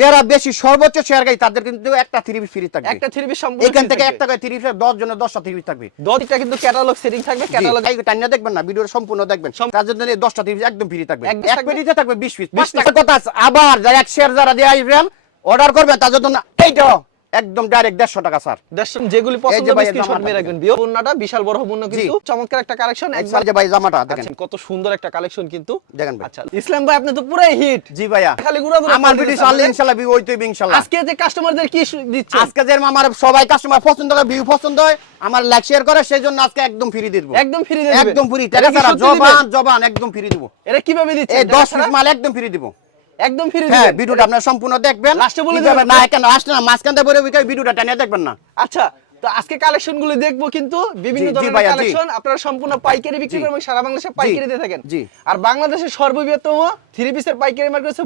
যারা বেশি সর্বোচ্চ শেয়ার গাই তাদের কিন্তু একটা 3 পিস ফ্রি থাকবে। একটা 3 পিস সম্পূর্ণ এখান থেকে একটা করে 3 পিস 10 জনের 10টা 3 পিস থাকবে। 10টা কিন্তু ক্যাটালগ সেটিং থাকবে, ক্যাটালগ টাইনা দেখবেন না, ভিডিওর সম্পূর্ণ দেখবেন। তার জন্য 10টা 3 পিস একদম ফ্রি থাকবে। এক পেটিতে থাকবে 20 পিস। 20 টাকা কথা আছে। আবার যারা এক শেয়ার যারা দিয়ে আসবেন অর্ডার করবেন তাদের জন্য এইটা একদম ডাইরেক্ট 150 টাকা স্যার। 150 যেগুলি পছন্দ হবে স্ক্রিনশট মেরে রাখবেন। বিয়ন্নাটা বিশাল বড় পূর্ণ কিন্তু চমৎকার একটা কালেকশন। একবার যে ভাই জামাটা দেখেন কত সুন্দর একটা কালেকশন কিন্তু দেখেন ভাই। আচ্ছা ইসলাম ভাই আপনি তো পুরাই হিট। জি ভাইয়া খালি গুড়া গুড়া আমার ভিডিও চাললে ইনশাআল্লাহ ভিউ হইতে হবে ইনশাআল্লাহ। আজকে যে কাস্টমারদের কি দিচ্ছেন? আজকে যে আমার সবাই কাস্টমার পছন্দ করে, ভিউ পছন্দ হয়, আমার লাইক শেয়ার করে, সেইজন্য আজকে একদম ফ্রি দিব। একদম ফ্রি দিবেন? একদম ফ্রি। টাকা ছাড়া জবান একদম ফ্রি দিব। এটা কিভাবে দিচ্ছেন? এই 10 পিস মাল একদম ফ্রি দিব। একদম ফ্রি দিবেন? হ্যাঁ, ভিডিওটা আপনারা সম্পূর্ণ দেখবেন। লাস্টে বলে দিবেন না, কেন লাস্টে না, মাঝখানটা পরে ভিডিওটা টানিয়ে দেখবেন না। আচ্ছা তো আজকে কালেকশন গুলো দেখবো কিন্তু বিভিন্ন ধরনের কালেকশন আপনারা সম্পূর্ণ পাইকারি বিক্রি করেন এবং সারা বাংলাদেশে পাইকারি দিয়ে থাকেন। আর বাংলাদেশের সর্ববৃহত্তম 3 পিসের পাইকারি মার্কেট হচ্ছে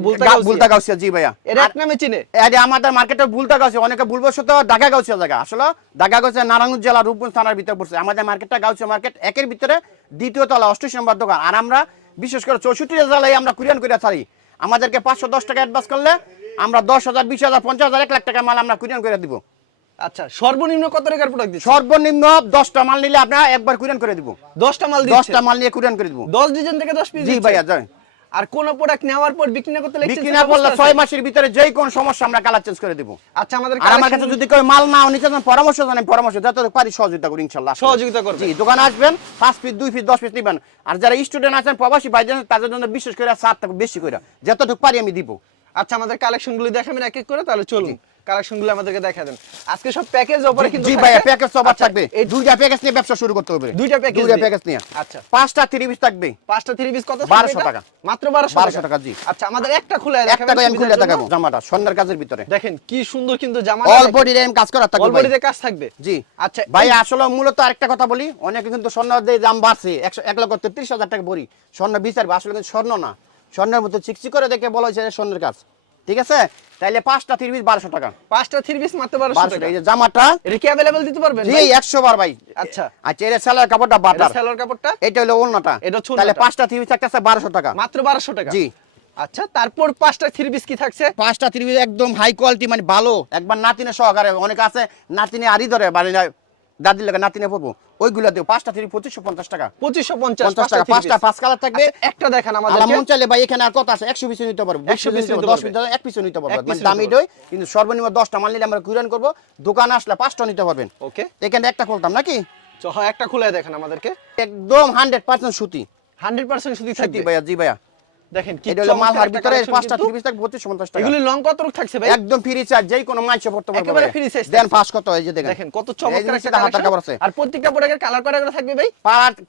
বুলতা গাউসিয়া। জি ভাইয়া, এর এক নামে চিনে। এই আমাদের মার্কেটে বুলতা গাউসিয়া, অনেকে বলবো তো ঢাকা গাউসিয়া জায়গা, আসলে ঢাকা গাউসিয়া নারায়ণগঞ্জ জেলা রূপগঞ্জ থানার ভিতরে পড়ছে। আমাদের মার্কেটটা গাউসিয়া মার্কেট, একের ভিতরে দ্বিতীয় তলা 28 নম্বর দোকান। আর আমরা বিশেষ করে 64 জেলায় আমরা কুরিয়ান করে ছাড়ি। আমাদেরকে 510 টাকা অ্যাডভান্স করলে আমরা 10,000 20,000 50,000 1 লাখ টাকা মাল আমরা কুরিয়ান করে দিব। আচ্ছা সর্বনিম্ন কত টাকার প্রোডাক্ট দিচ্ছেন? সর্বনিম্ন 10টা মাল নিলে আমরা একবার কুরিয়ান করে দিব। 10টা মাল দিচ্ছেন? 10টা মাল নিয়ে কুরিয়ান করে দিব। 10 ডিজাইন থেকে 10 পিস। জি ভাইয়া যাই। আর কোন প্রোডাক্ট নেওয়ার পর বিক্রি না করতে লাগছে? বিক্রি না করলে 6 মাসের ভিতরে যেই কোন সমস্যা আমরা কালার চেঞ্জ করে দিব। আচ্ছা আমাদের আর আমার কাছে যদি কেউ মাল নাও নিতে চান পরামর্শ জানেন, পরামর্শ যত পারি সহযোগিতা করি ইনশাআল্লাহ। সহযোগিতা করবেন। জি, দোকানে আসবেন, 5 পিস 2 পিস 10 পিস নেবেন। আর যারা স্টুডেন্ট আছেন প্রবাসী ভাইদের তাদের জন্য বিশেষ করে 7 টাকা বেশি করে যতটুকু পারি আমি দিব। আচ্ছা আমাদের কালেকশন গুলো দেখাবেন এক এক করে, তাহলে চলুন কালেকশন গুলো আমাদেরকে দেখা দেন। আজকে সব প্যাকেজ অফারে কিন্তু জি ভাইয়া, প্যাকেজ অফার থাকবে। এই দুইটা প্যাকেজ নিয়ে ব্যবসা শুরু করতে হবে। দুইটা প্যাকেজ নিয়ে। আচ্ছা 5টা 3 পিস থাকবে। 5টা 3 পিস কত? 1200 টাকা। মাত্র 1200 টাকা। জি। আচ্ছা আমাদের একটা খুলে দেখাবেন। একটা আমি খুলে দেখাবো। জামাটা স্বর্ণের কাজের ভিতরে দেখেন কি সুন্দর কিন্তু জামা। অল বডি এম কাজ করা থাকবে। অল বডিতে কাজ থাকবে। জি। আচ্ছা ভাই আসলে মূলত আরেকটা কথা বলি, অনেকে কিন্তু স্বর্ণের দাম বাড়ছে, 1,30,000 টাকা ভরি স্বর্ণ বিচারবে, আসলে কিন্তু স্বর্ণ না, স্বর্ণের মতো চিকচিক করে দেখে বলা হয়েছে স্বর্ণের কাজ। ঠিক আছে, তাইলে 5টা 3 পিস 1200 টাকা। 5টা 3 পিস মাত্র 1200 টাকা। এই যে জামাটা এটা কি अवेलेबल দিতে পারবেন? জি 100 বার ভাই। আচ্ছা আচ্ছা, এর সেলার কাপড়টা বাটার, এটা সেলার কাপড়টা, এটা হলো ওন্নাটা, এটা হচ্ছে তাহলে ওন্নাটা। 5টা 3 পিস থাকতেছে 1200 টাকা, মাত্র 1200 টাকা। জি। আচ্ছা তারপর 5টা 3 পিস কি থাকছে? 5টা 3 পিস একদম হাই কোয়ালিটি, মানে ভালো, একবার নাতিনে সহকারে। অনেক আছে নাতিনে আরি ধরে বাড়ি দাদির লাগে নাতিনে পড়বো, ওইগুলা দিও। 5টা 3 2550 টাকা। 2550 টাকা। 5টা 5 কালার থাকবে। একটা দেখেন আমাদেরকে। আলামন চাইলে ভাই এখানে আর কত আছে, 100 পিস নিতে পারবো, 100 পিস 10 পিস 1 পিস নিতে পারবো, মানে দামি দই। কিন্তু সর্বনিম্ন 10টা মাল নিলে আমরা কুরিয়ান করব। দোকানে আসলে 5টা নিতে পারবেন। ওকে, এখানে একটা খুলতাম নাকি? হ্যাঁ একটা খুলে দেখেন আমাদেরকে। একদম 100% সুতি। 100% সুতি থাকবে ভাইয়া। জি ভাইয়া, দেখেন কি এটা হলো মালহার ভিতরে 5টা 3 পিস থাকবে 2550 টাকা। এগুলি লং কত রূপ থাকছে ভাই? একদম ফ্রি চার্জ, যেই কোনো মাইছে পড়তে পারবে, একেবারে ফ্রি সাইজ দেন পাস কত এই যে দেখেন কত চমৎকার একটা কালেকশন। আর প্রত্যেকটা প্রোডাক্টের কালার কয়টা করে থাকবে ভাই?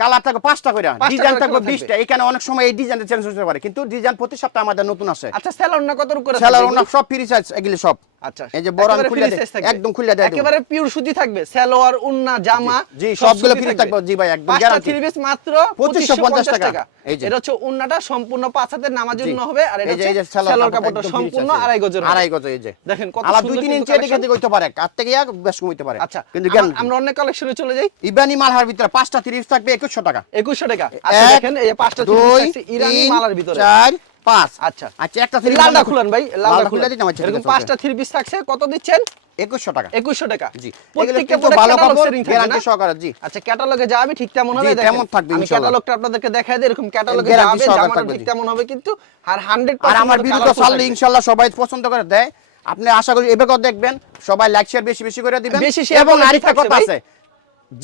কালার থাকবে 5টা করে, ডিজাইন থাকবে 20টা। এখানে অনেক সময় এই ডিজাইনটা চেঞ্জ হতে পারে, কিন্তু ডিজাইন প্রতি সপ্তাহে আমাদের নতুন আসে। আচ্ছা সেলার না কত করে থাকবে? সেলার না সব ফ্রি সাইজ এগুলি সব। আচ্ছা এই যে বড় আমি খুলে দেই, একদম খুলে দেই, একেবারে পিওর সুতি থাকবে। সালোয়ার, ওন্না, জামা জি সবগুলো ফ্রি থাকবে। জি ভাই, একদম গ্যারান্টি। 3 পিস মাত্র 2550 টাকা। এই যে এটা হচ্ছে ওন্নাটা সম্পূর্ণ 5 হাতের নামার জন্য হবে। আর এটা এই যে হচ্ছে সেলার কাপড়টা সম্পূর্ণ 2.5 গজের। 2.5 গজ। এই যে দেখেন কত আলা সুন্দর 2-3 ইঞ্চি এদিকে এদিকে হইতে পারে, কাট থেকে বেশ কম হইতে পারে। আচ্ছা কিন্তু আমরা অন্য কালেকশনে চলে যাই। ইবানি মালহার ভিতরে 5টা 30 থাকবে 2100 টাকা। 2100 টাকা। আচ্ছা দেখেন এই 5টা 30 থাকছে ইরানি মালার ভিতরে। 4 5। আচ্ছা আচ্ছা একটা 3 লালটা খুলেন ভাই, লালটা খুলে দিতে আমার। এরকম 5টা 3 পিস থাকছে, কত দিচ্ছেন? 2100 টাকা। 2100 টাকা। জি, প্রত্যেকটা কিন্তু ভালো কাপড়, সেটিং থাকবে গ্যারান্টি সহকারে। জি আচ্ছা ক্যাটালগে যাবে ঠিক তেমন হবে। দেখেন তেমন থাকবে আমি ইনশাআল্লাহ। ক্যাটালগটা আপনাদেরকে দেখাই দেই, এরকম ক্যাটালগে যাবে জামাটা ঠিক তেমন হবে কিন্তু। আর 100% আর আমার ভিডিওটা চাললে ইনশাআল্লাহ সবাই পছন্দ করে দেয়। আপনি আশা করি এবারে দেখবেন, সবাই লাইক শেয়ার বেশি বেশি করে দিবেন। এবং আরেকটা কথা আছে,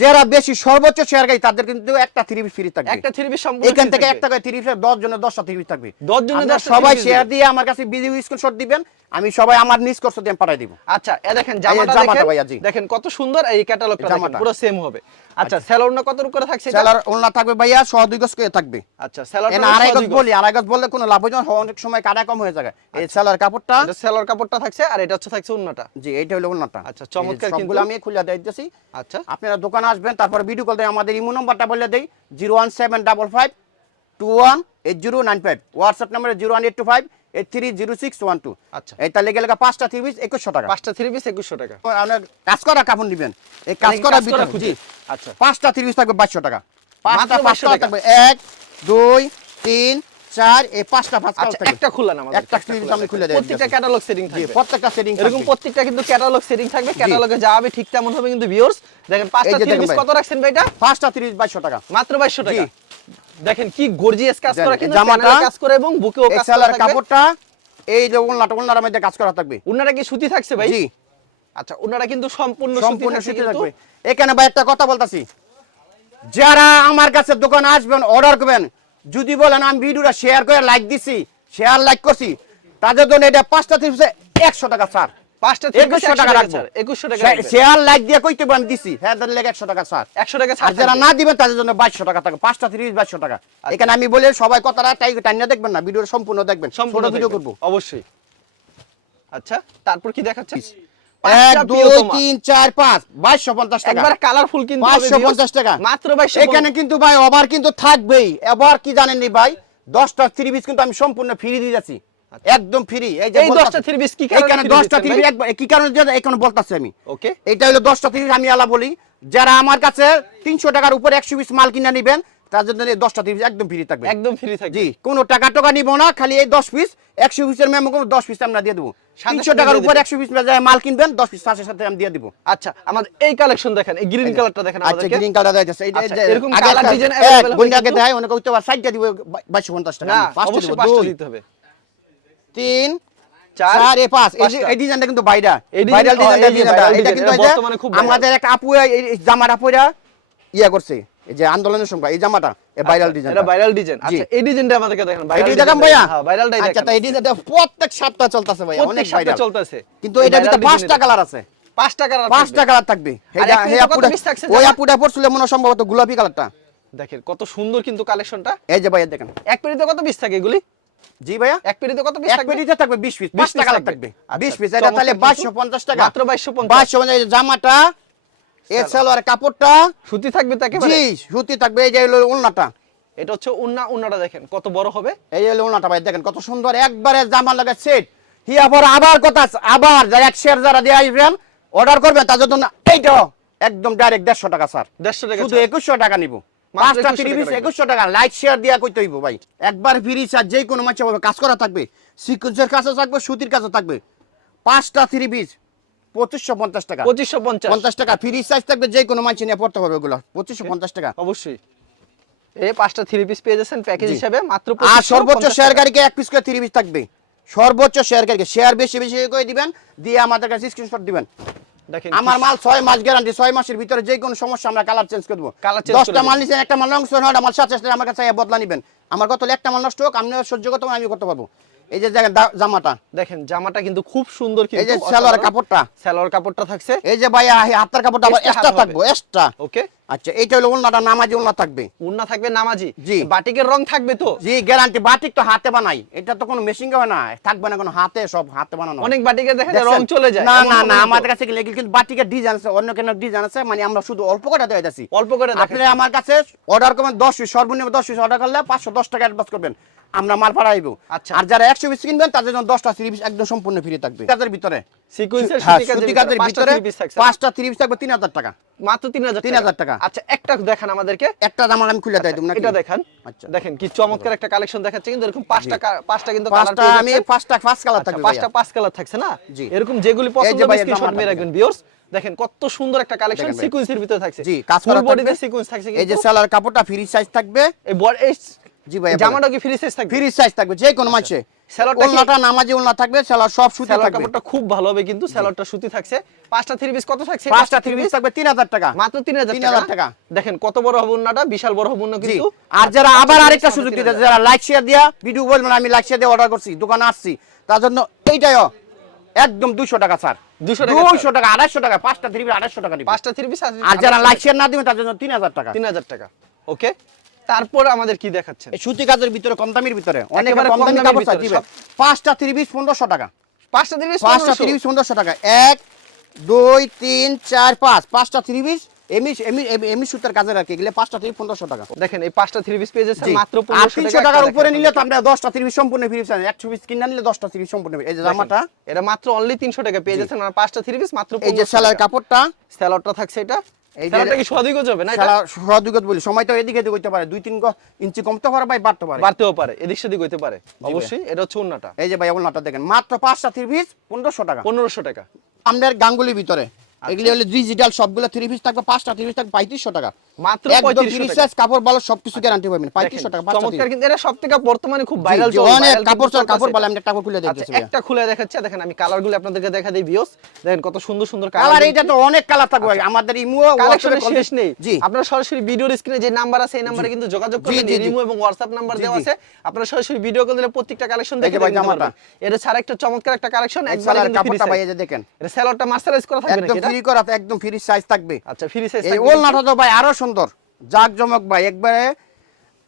যারা বেশি সর্বোচ্চ শেয়ার গাই তাদের কিন্তু একটা 3 পিস ফ্রি থাকবে। একটা 3 পিস সম্পূর্ণ এখান থেকে একটা করে 3 পিস 10 জনের 10টা 3 পিস থাকবে। 10 জনের 10টা সবাই শেয়ার দিয়ে আমার কাছে ভিডিও স্ক্রিনশট দিবেন, আমি সবাই আমার নিজ কষ্ট দিয়ে পাঠিয়ে দিব। আচ্ছা এই দেখেন জামাটা দেখেন, দেখেন কত সুন্দর। এই ক্যাটালগটা দেখেন পুরো সেম হবে। আচ্ছা সেলারটা কত করে থাকছে? সেলার ওন্না থাকবে ভাইয়া 102 গজ করে থাকবে। আচ্ছা সেলারটা এনা আড়াই গজ বলি, আড়াই গজ বললে কোনো লাভ হয় না, অনেক সময় কাটা কম হয়ে যায়। এই সেলার কাপড়টা, এটা সেলার কাপড়টা থাকছে, আর এটা হচ্ছে থাকছে ওন্নাটা। জি এইটা হলো ওন্নাটা। আচ্ছা চমৎকার কিন্তু সবগুলো আমি খুলে দিতেছি। আচ্ছা আপনারা দোকানে আসবেন, তারপর ভিডিও কল দেয়, আমাদের ইমো নাম্বারটা বলে দেই 01755218095, হোয়াটসঅ্যাপ নাম্বার 01825830612। আচ্ছা এইটা লেগে 5টা 3 পিস 2100 টাকা। 5টা 3 পিস 2100 টাকা। অনেক কাজ করা কাপড় নেবেন, এই কাজ করা ভিতরে জি। আচ্ছা 5টা 3 পিস থাকবে 2200 টাকা। মাত্র 5টা 5 টাকা থাকবে। 1 2 3 4 এই 5টা ভাঁজ কালার আচ্ছা থাকবে। একটা খুললেন আমাদের একটা থ্রি-পিস আমি খুলে দেই। প্রত্যেকটা ক্যাটালগ সেটিং জি, থাকবে প্রত্যেকটা সেটিং এরকম প্রত্যেকটা কিন্তু ক্যাটালগ সেটিং থাকবে ক্যাটালগে যা হবে ঠিক তেমন হবে কিন্তু ভিউয়ার্স দেখেন পাঁচটা এই যে দেখেন থ্রি-পিস ভাই। কত রাখছেন ভাই এটা 5টা 2200 টাকা। মাত্র 2200 টাকা জি। দেখেন কি গর্জিয়াস কাজ করা কিন্তু জামাটা, প্যানেলে কাজ করে এবং বুকেও কাজ করা এক্সেলের থাকবে কাপড়টা এই যে ওলনার মধ্যে কাজ করা থাকবে। উনারা কি সুতি থাকছে ভাই জি, আচ্ছা উনারা কিন্তু সম্পূর্ণ সুতি সম্পূর্ণ থাকছে সুতি কিন্তু থাকবে। এখানে ভাই একটা কথা বলতাছি, যারা আমার কাছে দোকানে আসবেন অর্ডার করবেন, যদি বলেন আমি ভিডিওটা শেয়ার করে লাইক দিছি, শেয়ার লাইক করছি, তাদের জন্য এটা 5টা 100 টাকা স্যার। পাঁচটা 2100 টাকা রাখবো। 2100 টাকা শেয়ার লাইক দিয়ে কইতে আমি দিছি, হ্যাঁ তাহলে 100 টাকা স্যার। 100 টাকা আর ছাড় যারা থাকবে। না দিবেন তাদের জন্য 2200 টাকা থাকবে। 5টা 2200 টাকা। এখানে আমি বলে সবাই কথাটা টাইনা দেখবেন না, ভিডিওটা সম্পূর্ণ দেখবেন, সম্পূর্ণ ছোট ভিডিও দেখবেন, করব। অবশ্যই আচ্ছা তারপর কি দেখাচ্ছেন 1 2 3 4 5 2250 টাকা। একবার কালারফুল কিন্তু হবে 550 টাকা। মাত্র 2250 এখানে কিন্তু ভাই ওভার কিন্তু থাকবেই। এবার কি জানেন নি ভাই, 10টা 3 পিস কিন্তু আমি সম্পূর্ণ ফ্রি দিয়ে যাচ্ছি, একদম ফ্রি। এই যে এই 10টা 3 পিস কি কারণে এখানে free 10টা দিচ্ছেন 3 ভাই? পিস কি কারণে দিয়ে এখানে বলতাছি আমি। ওকে এটা হলো 10টা 3 পিস আমি আলা বলি, যারা আমার কাছে 300 টাকার উপরে 100 পিস মাল কিনে নেবেন তার জন্য এই 10টা 3 পিস একদম ফ্রি থাকবে। একদম ফ্রি থাকবে জি, কোনো টাকা নিব না, খালি এই 10 পিস 100 পিসের মেমো 10 পিস আমরা দিয়ে দেবো। সাথে 300 সাথে টাকার দিয়ে উপরে দিবেন। 100 পিস মাল কিনবেন 10 পিস সাথে সাথে আমি দিয়ে দেবো। আচ্ছা আমাদের এই কালেকশন দেখেন এই গ্রিন কালারটা দেখেন আচ্ছা, আমাদেরকে গ্রিন কালার দেখাইতেছে। এই আচ্ছা, যে এরকম colour design available এক হবে বন্যাকে কিন্তু? দেয় অনেক হইতে পারে, সাইডটা দিব 2250 টাকা। না পাঁচটা অবশ্যই দিব, 5টা 2 দিতে হবে 3 4 4 এ 5 পাঁচটা। এই ডিজাইনটা কিন্তু ভাইরাল এই design- ভাইরাল ও, এই যে ডিজাইনটা viral এটা design, কিন্তু এটা এই যে বর্তমানে খুব viral। আমাদের এক আপু এই জামাটা পরা ইয়া করছে, এই যে আন্দোলনের সময় এই জামাটা এই ভাইরাল ডিজাইন। এটা ভাইরাল ডিজাইন জি। আচ্ছা এই ডিজাইনটা আমাদেরকে দেখেন এই দেখাম ভাইয়া। হ্যাঁ ভাইরালটাই আচ্ছা, দেখেন তো এই ডিজাইনটা প্রত্যেক সপ্তাহ চলতেছে ভাইয়া, প্রত্যেক অনেক সপ্তাহে ভাইরাল চলতেছে কিন্তু এটা ভিতরে 5টা কালার আছে। 5টা কালার 5টা কালার থাকবে। আর এক পিসে কত piece থাকছে ওই জামা? আপুটা পরছিল মনে হয় সম্ভবত গোলাপি কালারটা। দেখেন কত সুন্দর কিন্তু কালেকশনটা এই যে ভাইয়া দেখেন। এক পেটিতে কত পিস থাকে এগুলি জি ভাইয়া, এক পেটিতে কত পিস এক থাকবে পেটিতে থাকবে 20 পিস, 20 5টা কালার থাকবে। থাকবে। আচ্ছা, 20 পিস, এটা তাহলে চমৎকার কিন্তু। 2250 টাকা। মাত্র 2250 2250 এই জামাটা এর সালোয়ার কাপড়টা সুতি থাকবে তো একেবারে জি সুতি থাকবে। এই যে হলো ওলনাটা, এটা হচ্ছে উন্নাটা দেখেন কত বড় হবে এই হলো ওলনাটা ভাই দেখেন কত সুন্দর, একবারে জামা লাগা সেট। হিয়া পর আবার কথা আছে, আবার যারা এক শেয়ার যারা দিয়ে আসবেন অর্ডার করবেন তাদের জন্য এইটা একদম ডাইরেক্ট 150 টাকা স্যার। 150 টাকা শুধু ছাড়। 2100 টাকা নিব। মাত্র 5টা 2100 3 পিস টাকা 2100 টাকা, লাইক শেয়ার দিয়া কইতে হইব ভাই। একবার ফ্রি চার্জ, যে কোনো মাছে কাজ করা থাকবে, সিকোয়েন্সের কাজও থাকবে, সুতির কাজও থাকবে। 5টা 3 পিস 2550 টাকা। 2550 50 টাকা ফ্রি সাইজ থাকবে, যে কোনো মাছ নিয়ে পড়তে হবে ওগুলো 2550 টাকা। অবশ্যই এই 5টা 3 পিস পেয়ে যাচ্ছেন প্যাকেজ জি। হিসেবে মাত্র আর সর্বোচ্চ 2550 শেয়ারকারীকে এক পিস করে 3 পিস থাকবে। সর্বোচ্চ শেয়ারকারীকে শেয়ার বেশি বেশি করে দিবেন, দিয়ে আমাদের কাছে স্ক্রিনশট দিবেন। দেখেন আমার মাল 6 মাস গ্যারান্টি, 6 মাসের ভিতরে যে কোনো সমস্যা আমরা কালার চেঞ্জ করে দেবো। Colour change করে 10টা মাল দেবেন। নিছেন, একটা মাল নষ্ট হয়, আমার সাথে সাথে আমার কাছে বদলা নেবেন। আমার কত একটা মাল নষ্ট হোক আপনি সহ্য করতে পারবেন, আমি করতে পারবো। এই যে দেখেন জামাটা, দেখেন জামাটা কিন্তু খুব সুন্দর কিন্তু এই যে সালোয়ার কাপড়টা, সালোয়ার কাপড়টা থাকছে এই যে ভাই হাতার কাপড়টা আবার Extra এক্সট্রা হাত থাকবে, এক্সট্রা। ওকে আচ্ছা, এইটা হলো ওলনাটা, নামাজি ওলনা থাকবে। উন্না থাকবে নামাজি জি। বাটিকের রং থাকবে তো জি গ্যারান্টি। বাটিক তো হাতে বানাই, এটা তো কোনো মেশিং হবে না, থাকবে না কোনো, হাতে সব হাতে বানানো। অনেক বাটিকের দেখা যায় দেখছেন? রং চলে যায় না এমন না হবে না, তো। আমাদের কাছে কিন্তু বাটিকের ডিজাইন আছে, অন্য কোনো ডিজাইন আছে, মানে আমরা শুধু অল্প করে দেওয়া যাচ্ছি। অল্প করে আপনি দেখেন আমার কাছে অর্ডার করবেন 10 পিস, সর্বনিম্ন 10 পিস অর্ডার করলে 510 টাকা অ্যাডভান্স করবেন, আমরা মাল পাঠাইব। আচ্ছা। আর যারা 100 পিস কিনবেন তাদের জন্য 10টা 3 পিস একদম সম্পূর্ণ ফ্রি থাকবে। কাজের ভিতরে সিকোয়েন্সের হ্যাঁ, সুতি সুতি কাজের কাজের ভিতরে ভিতরে 5টা 3 পিস থাকছে 5টা 3 পিস থাকবে 3000 টাকা। মাত্র 3000 3000 টাকা। আচ্ছা একটা দেখান আমাদেরকে একটা জামা আমি খুলে দেই তুমি নাকি? এটা দেখান আচ্ছা। দেখেন কি চমৎকার একটা কালেকশন দেখাচ্ছে কিন্তু এরকম পাঁচটা কিন্তু কালার পাঁচটা আমি পাঁচটা ফার্স্ট কালার থাকবে পাঁচটা ভাইয়া। 5 কালার থাকছে না জি। এরকম যেগুলি পছন্দ যে হবে ভাইয়া স্ক্রিনশট জামাটা মেরে রাখবেন ভিউয়ার্স দেখেন কত সুন্দর একটা কালেকশন দেখেন ভাই। সিকোয়েন্সের ভিতরে থাকছে জি, কাজ ফুল করা বডিতে থাকবে। সিকোয়েন্স থাকছে এই যে কিন্তু সেলার কাপড়টা ফ্রি সাইজ থাকবে। এই জি ভাইয়া, জামাটা কি ফ্রি সাইজ থাকবে ফ্রি সাইজ থাকবে যে কোনো মাছে। সেলারটা কি- ওলনাটা নামাজি ওলনা থাকবে, সেলার সব সুতি সেলার থাকবে। কাপড়টা খুব ভালো হবে কিন্তু সেলারটা সুতি থাকছে 5টা 3 পিস কত থাকছে 5টা 3 পিস থাকবে 3000 টাকা। মাত্র 3000 3000 টাকা। দেখেন কত বড় হবে উন্নাটা বিশাল বড় হবে উন্না জি। কিন্তু আর যারা আবার পাঁচটা আরেকটা 3000 সুযোগ দিতে, যারা লাইক শেয়ার দিয়া ভিডিও বলবেন আমি লাইক শেয়ার দিয়ে অর্ডার করছি, দোকানে আসছি, তার জন্য এইটাও একদম 200 টাকা স্যার। 200 টাকা 200 টাকা 250 টাকা, 5টা 3 পিস 250 টাকা দিবেন। 5টা 3 পিস আর যারা লাইক শেয়ার না দিবেন তার জন্য 3000 টাকা। 3000 টাকা ওকে তারপর আমাদের কি দেখাচ্ছেন এই সুতি কাজের ভিতরে কম দামের ভিতরে অনেক একেবারে কম কম দামি দামের কাপড় ভিতরে দিবেন। সব। 5টা 3 পিস 1500 টাকা। 5টা 3 পিস 5টা 3 পিস 1500 টাকা। 1 2 3 4 5 5টা 3 পিস এমনি সুতার কাজের আর কি, এগুলো 5টা 3 1500 টাকা। দেখেন এই 5টা 3 পিস পেয়ে যাচ্ছেন জি। মাত্র আর 1500 300 টাকার একটা উপরে দেখেন নিলে তো আমরা 10টা 3 পিস সম্পূর্ণ ফ্রি পাচ্ছেন। 100 পিস কিনে নিলে 10টা 3 পিস সম্পূর্ণ free। এই যে জামাটা, এটা মাত্র অনলি 300 টাকা পেয়ে যাচ্ছেন আর 5টা 3 পিস মাত্র এই যে 1500 সেলার টাকা। কাপড়টা, স্যালাডটা থাকছে এটা এই যে সেলারটা কি সোয়া 2 গজ হবে না এটা? সোয়া 2 গজ বলি, সময় তো এদিকে এদিকে হইতে পারে, 2-3 ইঞ্চি কমতে পারে ভাই, বাড়তে পারে, বাড়তেও পারে, এদিক সেদিক হইতে পারে অবশ্যই। এটা হচ্ছে ওন্নাটা। এই যে ভাই ওন্নাটা দেখেন, মাত্র 5টা 3 পিস 1500 টাকা, 1500 টাকা। আমাদের গাঙ্গুলির ভিতরে এগুলি হলো ডিজিটাল, সবগুলো 3 পিস থাকবে, 5টা 3 পিস থাকবে 3500 টাকা মাত্র একদম 3500 ফ্রি টাকা। সাইজ, কাপড় ভালো সবকিছু গ্যারান্টি পাবেন, 3500 টাকা 5টা। চমৎকার, কিন্তু এটা সবথেকে বর্তমানে খুব ভাইরাল জি, অনেক কাপড় ভালো, আমি একটা কাপড় খুলে আচ্ছা, দেখতেছি একটা খুলে দেখাচ্ছি, দেখেন আমি কালারগুলো আপনাদেরকে দেখা দেই ভিউয়ার্স, দেখেন কত সুন্দর সুন্দর কালার, কালার। এইটা তো অনেক কালার থাকবে ভাই, আমাদের ইমো কালেকশনের শেষ নেই। জি, আপনারা সরাসরি ভিডিওর স্ক্রিনে যে নাম্বার আছে এই নম্বরে কিন্তু যোগাযোগ করবেন, ইমো এবং হোয়াটসঅ্যাপ নাম্বার দেওয়া আছে, আপনারা সরাসরি ভিডিও কল দিলে প্রত্যেকটা কালেকশন দেখে নিতে পারবেন। এটা ছাড়া একটা চমৎকার একটা কালেকশন, একবারে কিন্তু ফ্রি কাপড়টা ভাই, সাইজ। এই যে দেখেন, এটা সেলরটা মার্সারাইজ করা থাকবে একদম নাকি এটা? ফ্রি করা, একদম ফ্রি সাইজ থাকবে। আচ্ছা, ফ্রি সাইজ এই থাকবে। ওলনাটা তো ভাই আরো সুন্দর, জাকজমক ভাই, একবারে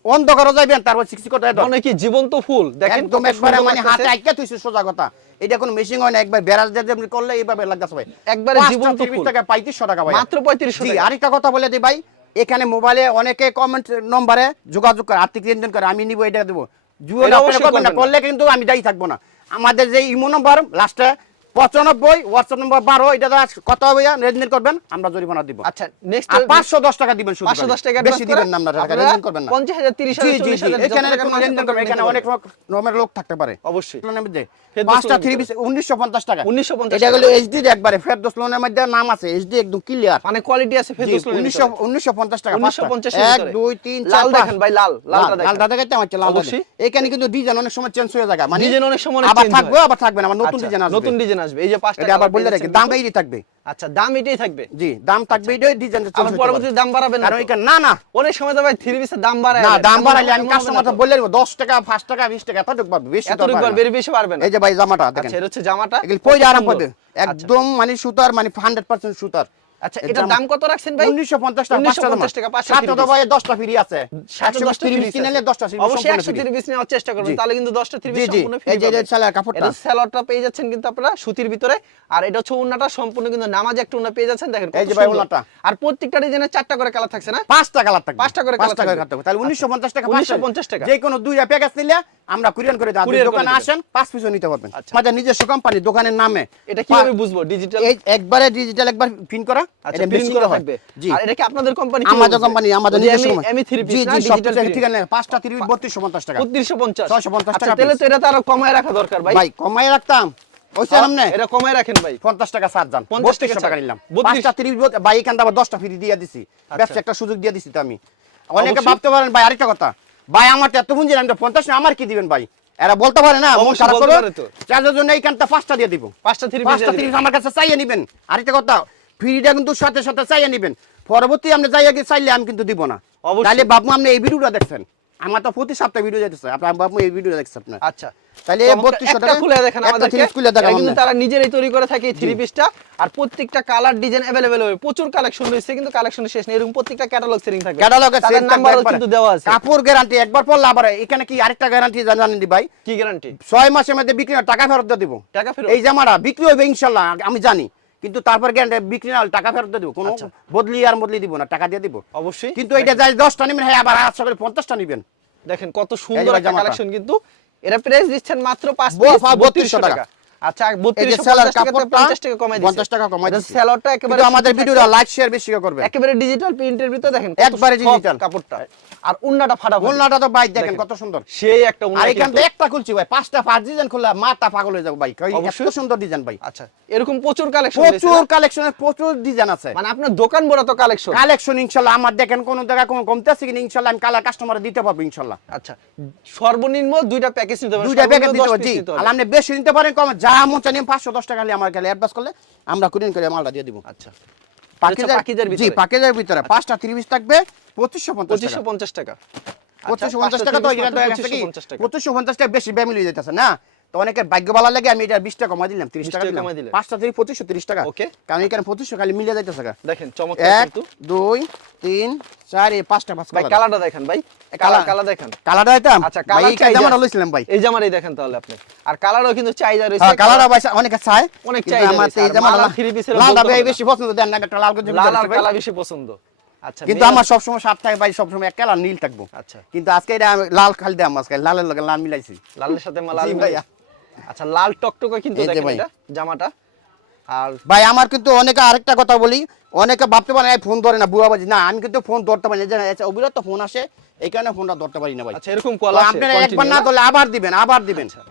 অন্ধকারও যাবেন, তারপর 60 কোটা দাও, মানে কি জীবন্ত ফুল, দেখেন একদম একবারে মানে হাতে আইকা তুইছে, সোজা কথা, এটা কোনো মেশিং হয় না, একবার বেরাজ দিয়ে করলে এইভাবে লাগছে ভাই, একবারে জীবন্ত ফুল। টাকা 3500 টাকা ভাই, মাত্র 3500 জি। টাকা। আরেকটা কথা বলে দিই ভাই, এখানে মোবাইলে অনেকে কমেন্ট নম্বরে যোগাযোগ করে, আর্থিক লেনদেন করে, আমি নিব এটা দেবো, জুয়ো এটা আপনারা অবশ্যই করবেন না, করবেন না। করলে কিন্তু আমি দায়ী থাকবো না। আমাদের যে ইমো নম্বর লাস্টে 95, হোয়াটসঅ্যাপ নম্বর 12, এটা কত হবে লেনদেন করবেন, আমরা জরিমানা দিব। আচ্ছা, নেক্সট আর 510 টাকা দিবেন, শুধু 510 টাকা বেশি দিবেন না, আপনারা টাকা লেনদেন করবেন না। 50000 30000 জি, জি, জি, 40000 এখানে কোনো লেনদেন করবেন, এখানে অনেক রকমের লোক থাকতে পারে অবশ্যই। লোনের মধ্যে ফেরদৌস 5টা লোনের 3 পিস 1950 টাকা, 1950 এটা হলো এইচডি একবারে, ফেরদৌস লোনের মধ্যে নাম আছে এইচডি, একদম ক্লিয়ার, মানে কোয়ালিটি আছে ফেরদৌস লোনের ভিতরে। 1950 টাকা, 1950 এর 1 ভিতরে। 2 3 লাল 4 দেখেন ভাই, লাল লালটা দেখেন। লালটা দেখাইতে আমার লাল অবশ্যই। এখানে কিন্তু ডিজাইন অনেক সময় চেঞ্জ হয়ে যায়, মানে ডিজাইন অনেক সময় আবার চেঞ্জ থাকবে হয়। আবার থাকবে না, আবার নতুন আচ্ছা, ডিজাইন আসবে, নতুন ডিজাইন আসবে। এই যে 5টা এটা আবার বলে রাখি, দাম এইটাই থাকবে। আচ্ছা, দাম এটাই থাকবে। জি, দাম থাকবে এটাই, ডিজাইন চেঞ্জ আবার হবে, পরবর্তীতে দাম বাড়াবেন না কারণ তো? এখানে না অনেক সময় তো ভাই 3 পিসের দাম বাড়ায় না, দেয়। দাম এমন বাড়াইলে আমি হবে না কাস্টমারকে তো? বলে দেব 10 টাকা 5 টাকা 20 টাকা এতটুকু পাবে, বেশি তো এতটুকু পারবে আর না। বেশি বেশি পারবে না। এই যে ভাই জামাটা দেখেন, আচ্ছা, এটা হচ্ছে জামাটা। এগুলি কত পরে আরাম সুন্দর। পাবে, একদম মানে সুতার, মানে 100% সুতার। আচ্ছা, এটার দাম কত রাখছেন ভাই? 1950 টাকা, 1950 টাকা, 500 সাথে তো ভাই 10টা ফ্রি আছে, 110 130 পিস কিনলে 10টা ফ্রি, অবশ্যই 130 পিস নেওয়ার চেষ্টা করবেন, জি। তাহলে কিন্তু 10টা 30 জি, পিস জি, সম্পূর্ণ ফ্রি এই যে পাবেন। সেলার কাপড়টা, এটা সেলরটা পেয়ে যাচ্ছেন কিন্তু আপনারা সুতির ভিতরে, আর এটা হচ্ছে ওন্নাটা সম্পূর্ণ কিন্তু নামাজ একটা ওন্না পেয়ে যাচ্ছেন, দেখেন কত এই যে ভাই সুন্দর। ওন্নাটা। আর প্রত্যেকটা ডিজাইনে 4টা করে কালার থাকছে না? 5টা কালার থাকবে, 5টা করে কালার থাকবে। থাকবে, তাহলে 1950 টাকা, 1950 টাকা। যে কোনো দুইটা প্যাকেজ নিলে আমরা কুরিয়ার করে দেব, কুরিয়ার করে দোকানে দিবেন। আসেন 5 পিসও নিতে পারবেন, আচ্ছা। আমাদের নিজস্ব কোম্পানি, দোকানের নামে। এটা কিভাবে বুঝবো ডিজিটাল? এই একবারে ডিজিটাল, একবার প্রিন্ট করা, আচ্ছা, এটা প্রিন্ট মেশিং করা হয়। থাকবে। জি, আর এটা কি আপনাদের কোম্পানি? আমাদের কোম্পানি, আমাদের নিজস্ব কোম্পানি। আমি 3 জি, পিস না জি, সব ডিজিটাল কিছু ঠিক আছে, 5টা 30 3250 টাকা, 3250 650 আচ্ছা, টাকা তাহলে piece। তো এটা তো আরো কমায় রাখা দরকার ভাই। ভাই কমাই রাখতাম, ওইছে নামনে এটা কমায় রাখেন ভাই। 50 টাকা 7 জান, 50 টাকা 3200 টাকা নিলাম, 32 5টা 30 ভাই, এখান থেকে আবার 10টা ফ্রি দিয়ে দিছি, ব্যবসা একটা সুযোগ দিয়ে দিছি তো আমি। অনেকে অবশ্যই। ভাবতে পারেন ভাই আরেকটা কথা, ভাই আমার তো এত পুঁজি আমি তো 50 না, আমার কি দিবেন ভাই, এরা বলতে পারে না, মন অবশ্যই খারাপ বলতে করো, পারে তো। চার্জের জন্য এইখানটা 5টা দিয়ে দিব, 5টা 3 পিস 5টা 30 আমার কাছে চাইয়ে নিবেন। আরেকটা কথা, ফ্রিটা কিন্তু সাথে সাথে চাইয়ে নিবেন, পরবর্তী আপনি চাইয়ে চাইলে আমি কিন্তু দিব না। অবশ্যই। তাহলে বাবু আপনি এই ভিডিওটা দেখছেন, আমার তো প্রতি সপ্তাহে ভিডিও যাইতেছে, আপনার বাবু এই ভিডিও দেখছেন আপনার, আচ্ছা, তাহলে চমৎকার। 3200 একটা টাকা খুলে দেখেন একটা আমাদেরকে। 30 খুলে দেখাবো এটা কিন্তু আমরা। তারা নিজেরাই তৈরি করে থাকে এই 3 পিসটা, আর প্রত্যেকটা কালার ডিজাইন अवेलेबल হবে, প্রচুর কালেকশন রয়েছে, কিন্তু কালেকশন শেষ নেই, এরকম প্রত্যেকটা ক্যাটালগ সেটিং থাকবে, ক্যাটালগে তাদের নাম্বারও কিন্তু দেওয়া আছে। কাপড় গ্যারান্টি, একবার পরলে আবার এখানে কি আরেকটা গ্যারান্টি জানেন দি ভাই, কি গ্যারান্টি? 6 মাসের মধ্যে বিক্রি না টাকা ফেরত দিয়ে দিব, টাকা ফেরত? এই জামাটা বিক্রি হবে ইনশাআল্লাহ, আমি জানি, কিন্তু তারপর গ্যারান্টি বিক্রি না হলে টাকা ফেরত দিয়ে দিব, কোনো আচ্ছা। বদলি দিব না, টাকা দিয়ে দিব অবশ্যই। কিন্তু এটা যাই 10টা নেবেন, হ্যাঁ আবার আশা করি 50টা নেবেন। দেখেন কত এই সুন্দর যে ভাই একটা জামাটা। কালেকশন, কিন্তু এটা প্রাইস দিচ্ছেন মাত্র 5 3200 পিস 3200 টাকা। আচ্ছা, এই যে 3250 সেলার টাকা কাপড়টা 50 টাকা কমাই দিয়েছে, 50 টাকা কমাই এটা দিয়েছে। সেলরটা একেবারে কিন্তু আমাদের সুতি ভিডিওটা থাকবে, লাইক শেয়ার বেশি করে করবেন, একেবারে ডিজিটাল প্রিন্টের ভিতরে, দেখেন কত একবারে soft digital। কাপড়টা, আর উন্নাটা ফাটাফাটি। ওলনাটা তো ভাই দেখেন দেখেন। কত সুন্দর, সেই একটা উন্না আর এখান কিন্তু। থেকে একটা খুলছি ভাই, 5টা 5 ডিজাইন খুললে মাথা পাগল হয়ে যাবে ভাই, এত অবশ্যই। সুন্দর ডিজাইন ভাই, আচ্ছা, এরকম প্রচুর কালেকশন প্রচুর কালেকশনের প্রচুর ডিজাইন আছে, মানে আপনার দোকান বড় তো কালেকশন। কালেকশন ইনশাআল্লাহ আমার দেখেন কোন জায়গা কোন কমতে আছে কিনা, ইনশাআল্লাহ আমি কালার কাস্টমারে দিতে পারবো ইনশাআল্লাহ, আচ্ছা, সর্বনিম্ন 2টা প্যাকেজ নিতে হবে, দুইটা প্যাকেজ দিতে 10 পারবো, পিস জি, নিতে হবে। আর আপনি বেশি নিতে পারেন, কম যা মন চাই 510 টাকা হলে আমার কাছে অ্যাডভান্স করলে আমরা কুরিয়ার করে মালটা দিয়ে দিব। আচ্ছা, পাকিজার জি, পাকিজার ভিতরে 5টা 30 পিস থাকবে 2550 টাকা, 2550 টাকা। 2550 টাকা তো এটা দেখা গেছে কি 2550 টাকা বেশি ফ্যামিলি হয়ে যাইতেছে না, তো অনেকের ভাগ্য ভালো লাগে, আমি এটা 20 টাকা কমাই দিলাম, 30 টাকা দিলাম, কমাই দিলেন। 5টা 2530 টাকা, ওকে। কারণ এখানে 2500 খালি মিলে যাইতেছে। দেখেন চমৎকার 1 কিন্তু 2 3 4 এই 5টা 5 ভাই, কালারটা দেখেন ভাই, কালার দেখেন। কালারটা দিতাম, আচ্ছা, ভাই কালার এই জামাটা লইছিলাম ভাই, এই জামারই দেখেন তাহলে আপনি, আর কালারও কিন্তু চাহিদা রয়েছে, হ্যাঁ কালারটা ভাই অনেকে চায়, অনেক কিন্তু চাহিদা আমার রয়েছে, এই আর জামাটা মালা 3 পিসের লালটা বলতে ভাই হবে না। বেশি পছন্দ দেন না, একটা লাল গঞ্জি লাল আর কালা বেশি পছন্দ। আচ্ছা, কিন্তু আমার সবসময় সাপ থাকে ভাই, সবসময় এক কালার নীল থাকবো, আচ্ছা, কিন্তু আজকে এটা আমি লাল খালি দাম, আজকে লালের লগে লাল মিলাইছি। লালের সাথে লাল জি মিলে- ভাইয়া। আচ্ছা, লাল টকটকে কিন্তু এই যে দেখেন ভাই। এটা জামাটা, আর ভাই আমার কিন্তু অনেকে আরেকটা কথা বলি, অনেকে ভাবতে পারে ফোন ধরে না বুয়াবাজি, না আমি কিন্তু ফোন ধরতে পারি না, অবিরত ফোন আসে এই কারণে ফোনটা ধরতে পারি না ভাই। আচ্ছা এরকম কল তো আসে আপনারা একবার continue না না? ধরলে আবার দিবেন, আবার দিবেন। আচ্ছা,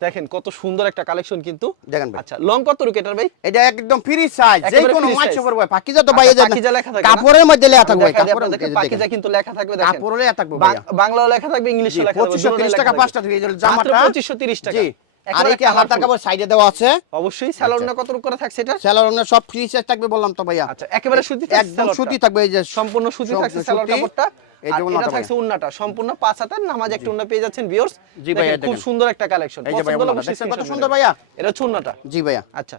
দেখেন কত সুন্দর একটা কালেকশন কিন্তু। দেখেন ভাই, আচ্ছা লং কত রুক এটার ভাই? এটা একদম ফ্রি সাইজ, যে একেবারে কোনো free মাছ size। ভাই পাকিজা তো ভাই এই যে পাকিজা লেখা থাকে না? কাপড়ের মধ্যে লেখা থাকবে ভাই, দেখাই দিই কাপড়ের আপনাদেরকে, মধ্যে পাকিজা কিন্তু লেখা থাকবে দেখেন। কাপড়ে লেখা থাকবে ভাই, বাংলাও লেখা থাকবে, ইংলিশও লেখা থাকবে, 2530 টাকা পাঁচটা থেকে এই যে জামাটা 2530 টাকা। জি। আর একেবারে এই যে হাতার colourful। কাপড় সাইডে দেওয়া আছে, অবশ্যই স্যালোনা কত রুক করে থাকছে এটা? স্যালোনের সব ফ্রি সাইজ থাকবে বললাম তো ভাইয়া। আচ্ছা একেবারে সুতি থাকছে, একদম সালোয়ারটা। সুতি থাকবে, এই যে সম্পূর্ণ সুতি সব থাকছে সালোয়ার সুতি। কাপড়টা। এই আর যে এটা ওন্নাটা থাকছে ভাই। উন্নাটা সম্পূর্ণ 5 হাতের নামাজ একটা উন্না পেয়ে যাচ্ছেন ভিউয়ার্স। জি ভাইয়া, খুব দেখেন। সুন্দর একটা কালেকশন। এই যে ভাই পছন্দ হলে ওন্নাটা অবশ্যই দেখছেন কত screenshot সুন্দর নেবেন। ভাইয়া। এটা হচ্ছে উন্নাটা। জি ভাইয়া। আচ্ছা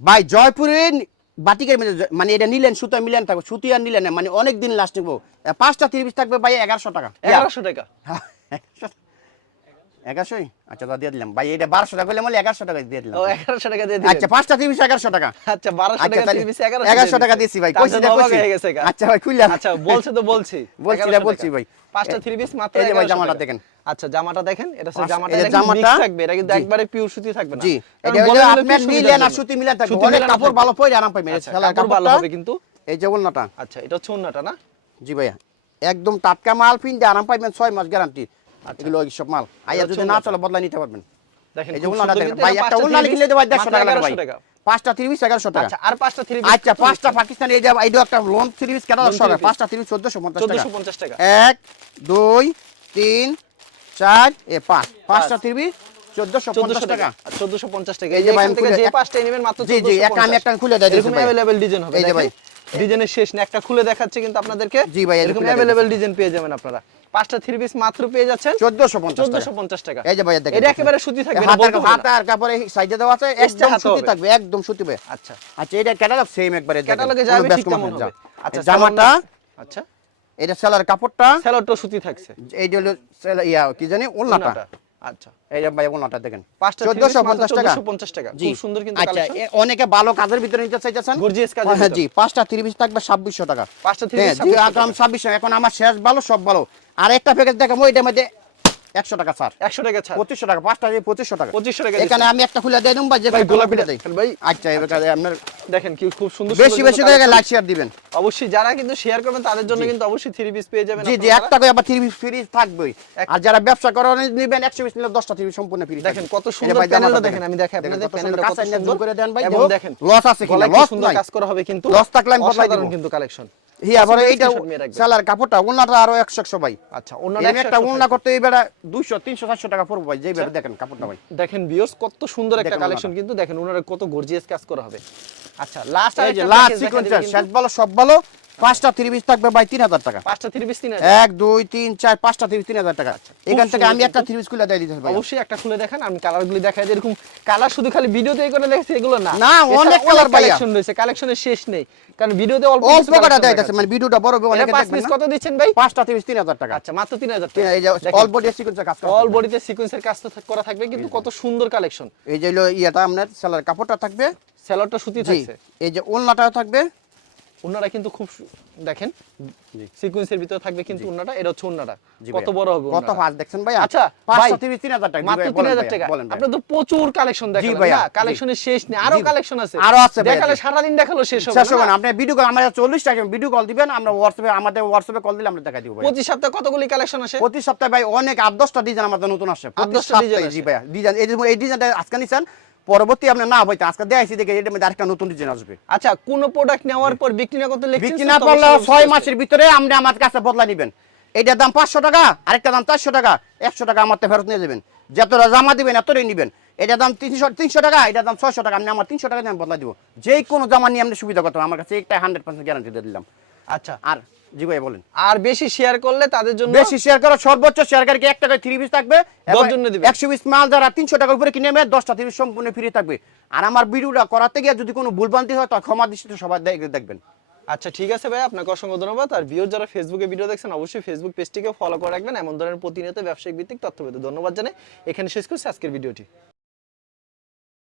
ভাই জয়পুরের বাটিকের মধ্যে মানে এটা নিলেন সুতা মিলেন থাকবে, সুতি আর নিলেন না, মানে অনেক দিন লাস্ট নিবো। 5টা 30 থাকবে ভাই 1100 টাকা। 1100 টাকা। 1100ই আচ্ছা তা দিয়ে দিলাম ভাই, এটা 1200 টাকা হলে 1100 টাকা দিয়ে দিলাম। ও 1100 টাকা দিয়ে দিলেন। আচ্ছা 5টা 30 1100 টাকা। আচ্ছা 1200 টাকা তাহলে 30 1100 টাকা দিয়েছি ভাই, কইছি না কইছি। হয়ে গেছে গা। আচ্ছা ভাই খুললাম। আচ্ছা বলছে তো বলছি। বলছি 1100 বলছি টাকা। ভাই। 5টা 3 পিস মাত্র এই যে ভাই 1100 জামাটা টাকা। দেখেন। আচ্ছা জামাটা দেখেন, এটা হচ্ছে পাঁচ- জামাটা এই যে এটা জামাটা- মিক্স থাকবে, এটা কিন্তু জি। একবারে পিওর সুতি থাকবে না। জি, কারণ এটা বলে হলো দিলে আপনার একটু নিলেন সুবিধা আর সুতি মিলেন থাকবে, সুতি অনেক মিলানো কাপড় থাকবে। ভালো পরে আরাম পাইবেন। আচ্ছা, সেলার কাপড় ভালো কাপড়টা হবে কিন্তু। এই যে ওলনাটা। আচ্ছা এটা হচ্ছে উন্নাটা না? জি ভাইয়া, একদম টাটকা মাল পিনতে আরাম পাইবেন, 6 মাস গ্যারান্টি। আচ্ছা। এগুলো সব মাল আইয়া যদি না চলে বদলা নিতে পারবেন। দেখেন এই যে খুব ওলনাটা সুন্দর দেখেন কিন্তু। ভাই, এটা একটা 5টা ওলনা 3 কিনলে তো ভাই 150 টাকা লাগে ভাই। 1100 টাকা। 5টা 30 1100 টাকা। আচ্ছা আর 5টা 3 আচ্ছা 5টা পাকিস্তানি, এই যে এইটা একটা লোন 30 কেটে 10 টাকা, 5টা 30 1450 টাকা। 1450 টাকা। 1 2 3 4 এ 5 5টা 30 1450 টাকা। 1450 টাকা। এই এই যে যে ভাই ভাই থেকে খুলে- যে পাঁচটাই নেবেন মাত্র জি, জি, 1450। একটা আমি একটা খুলে দেখাই দিচ্ছি এরকম ভাই। अवेलेबल ডিজাইন হবে। এই যে ভাই। দেখেন, ডিজাইনের শেষ না, একটা খুলে দেখাচ্ছে কিন্তু আপনাদেরকে। জি ভাই, এই যে এরকম খুলে अवेलेबल ডিজাইন পেয়ে যাবেন আপনারা। 5টা 3 পিস মাত্র পেয়ে যাচ্ছেন 1450 টাকা। 1450 টাকা। এই যে ভাই দেখেন। এটা একেবারে সুতি থাকবে, এটা বলতে হবে না। হাতার কাপড়ে সাইডে দেওয়া আছে, একদম হাতা সুতি হবে। থাকবে, একদম সুতি ভাই। আচ্ছা আচ্ছা এটা ক্যাটালগ সেম একবারে দেখেন। ক্যাটালগে কোনো যাবে ব্যস্ত ঠিক তেমন মাথা হবে। যা। আচ্ছা এই জামাটা, আচ্ছা এটা সেলার কাপড়টা, স্যালোডটা সুতি থাকছে। এই যে হলো কি জানি ওলনাটা। উন্নাটা। আচ্ছা এই যে ভাই ওলনাটা দেখেন। 5টা 3 পিস মাত্র 1450 টাকা। 1450 টাকা। জি। খুব সুন্দর কিন্তু আচ্ছা কালেকশন। অনেকে ভালো কাজের ভিতরে নিতে চাইতেছেন, গর্জিয়াস কাজের হ্যাঁ ভিতর। জি, 5টা 30 থাকবে 2600 টাকা। 5টা 3 হ্যাঁ পিস জি, 2600 আগাম 2600। এখন আমার শেষ ভালো সব ভালো। আর একটা প্যাকেজ দেখাবো, এটার মধ্যে 100 টাকা স্যার, 100 টাকা ছাড়। 2500 টাকা, 5টা 2500 টাকা। 2500 টাকা এখানে আমি একটা খুলে দিয়ে দেব ভাই, যে ভাই, ভাই গোলাপি খুলে দেই ভাই। আচ্ছা এবার আপনার দেখেন কি খুব সুন্দর বেশি সুন্দর বেশি কিন্তু করে collection। লাইক শেয়ার দিবেন। অবশ্যই যারা কিন্তু শেয়ার করবেন তাদের জন্য কিন্তু অবশ্যই 3 পিস পেয়ে যাবেন জি জি, আপনারা। একটা করে আবার 30 ফ্রি থাকবেই। আর যারা ব্যবসা করেন নেবেন 100 পিস নিলে 10টা 30 সম্পূর্ণ ফ্রি। দেখেন কত সুন্দর প্যানেলটা দেখেন, আমি দেখাই আপনাদের প্যানেলটা কত সুন্দর করে দেন ভাই। এবং দেখেন লস আছে কিনা, গলায় কি লস সুন্দর নাই। কাজ করা হবে কিন্তু। লস থাকলে আমি বদলাই অসাধারণ দিব। কিন্তু কালেকশন। হি আবার এইটা screenshot নিয়ে রাখবেন। সেলার কাপড়টা ওনাটা আরো 100 ভাই। আচ্ছা অন্য এমনি একটা ওনা করতে এবারে 200 300 400 টাকা পড়বে ভাই, যেইভাবে দেখেন কাপড়টা ভাই। দেখেন ভিউয়ার্স কত সুন্দর একটা দেখেন কালেকশন কিন্তু। দেখেন ওনারা কত গর্জিয়াস কাজ করা হবে। আচ্ছা লাস্ট এই যে লাস্ট সিকোয়েন্সার শেষ ভালো সব ভালো। 5টা 30 থাকবে ভাই 3000 টাকা। 5টা 3 পিস 3000। 1 2 3 4 5টা 3000 টাকা। এখান থেকে আমি একটা 30 খুলে দিয়ে দিতে ভাই। অবশ্যই একটা খুলে দেখান, আমি কালারগুলি দেখাই দিই। এরকম কালার শুধু খালি ভিডিওতেই করে দেখছি এগুলো না। না, অনেক এছাড়া কালার ভাইয়া। কালেকশন রয়েছে, কালেকশনের শেষ নেই। কারণ ভিডিওতে অল্প অল্প কিছু কটা collection দেখাচ্ছে, দেখাচ্ছে। মানে ভিডিওটা বড় হবে, এটা অনেকে 5 দেখবেন পিস না। কত দিচ্ছেন ভাই? 5টা 3000 টাকা। আচ্ছা মাত্র 3000 এই টাকা। যে দেখেন, অল বডি সিকোয়েন্সের কাজ করা। অল বডিতে সিকোয়েন্সের কাজ করা থাকবে কিন্তু কত সুন্দর কালেকশন। এই যে হলো ইয়াটা আপনার সেলার কাপড়টা থাকবে। স্যালোডটা সুতি জি, থাকছে। এই যে ওলনাটাও থাকবে। ওন্নাটা কিন্তু খুব দেখেন সিকোয়েন্সের ভিতরে থাকবে কিন্তু ওন্নাটা, এটা হচ্ছে ওন্নাটা। জি কত ভাইয়া। বড় হবে কত ওন্নাটা। ফাস্ট দেখছেন ভাই। আচ্ছা 5টা 3000 টাকা। মাত্র 3000 টাকা। বলেন ভাই। আপনি তো প্রচুর কালেকশন দেখালেন ভাইয়া, না, জি। কালেকশনের শেষ নেই, আরো জি। কালেকশন আছে। আরো আছে ভাইয়া, দেখালে জি। সারা দিন দেখালো শেষ হবে শেষ হবে না। না। আপনি ভিডিও কল, আমাদের 40 টাকা ভিডিও কল দিবেন, আমরা হোয়াটসঅ্যাপে, আমাদের হোয়াটসঅ্যাপে কল দিলে আমরা দেখাই দিব ভাই। প্রতি সপ্তাহে কতগুলি কালেকশন আসে? প্রতি সপ্তাহে ভাই অনেক 8-10টা ডিজাইন আমাদের নতুন আসে প্রতি 8-10টা ডিজাইন সপ্তাহে। আসে। জি ভাইয়া, ডিজাইন এই ডিজাইনটা আজকে নিছেন, পরবর্তী আপনি না হইতে আজকে দেখাইছি দেখে এটার মধ্যে আরেকটা নতুন ডিজাইন আসবে। আচ্ছা কোন প্রোডাক্ট নেওয়ার পর বিক্রি না করতে লিখছেন, বিক্রি না করলে 6 মাসের ভিতরে আপনি আমার কাছে বদলা নেবেন। এইটার দাম 500 টাকা, আরেকটা দাম 400 টাকা, 100 টাকা আমার ফেরত নিয়ে যাবেন। যতটা জামা দিবেন এতটাই নেবেন। এটার দাম 300 টাকা, এটার দাম 600 টাকা, আপনি আমার 300 টাকা দিয়ে আমি বদলা দিব। যে কোনো জামা নিয়ে আপনি সুবিধা করতে হবে, আমার কাছে একটা 100% গ্যারান্টি দিয়ে দিলাম। আচ্ছা আর জি ভাই বলেন। আর বেশি শেয়ার করলে তাদের জন্য বেশি শেয়ার করো, সর্বোচ্চ শেয়ারকারীকে 1 টাকায় 3 পিস থাকবে। 10 জন্য দিবেন। 100 পিস মাল যারা 300 টাকার উপরে কিনে নেবে 10টা 30 সম্পূর্ণ ফ্রি থাকবে। আর আমার ভিডিওটা করাতে গিয়ে যদি কোনো ভুলভ্রান্তি হয় তো ক্ষমা দৃষ্টিতে সবাই দেখবেন। আচ্ছা ঠিক আছে ভাই, আপনাকে অসংখ্য ধন্যবাদ। আর ভিউয়ার যারা ফেসবুকে ভিডিও দেখছেন অবশ্যই ফেসবুক পেজটিকে ফলো করে রাখবেন এমন ধরনের প্রতিনিয়ত ব্যবসায়িক ভিত্তিক তথ্য পেতে। ধন্যবাদ জানাই এখানে শেষ করছি আজকের ভিডিওটি।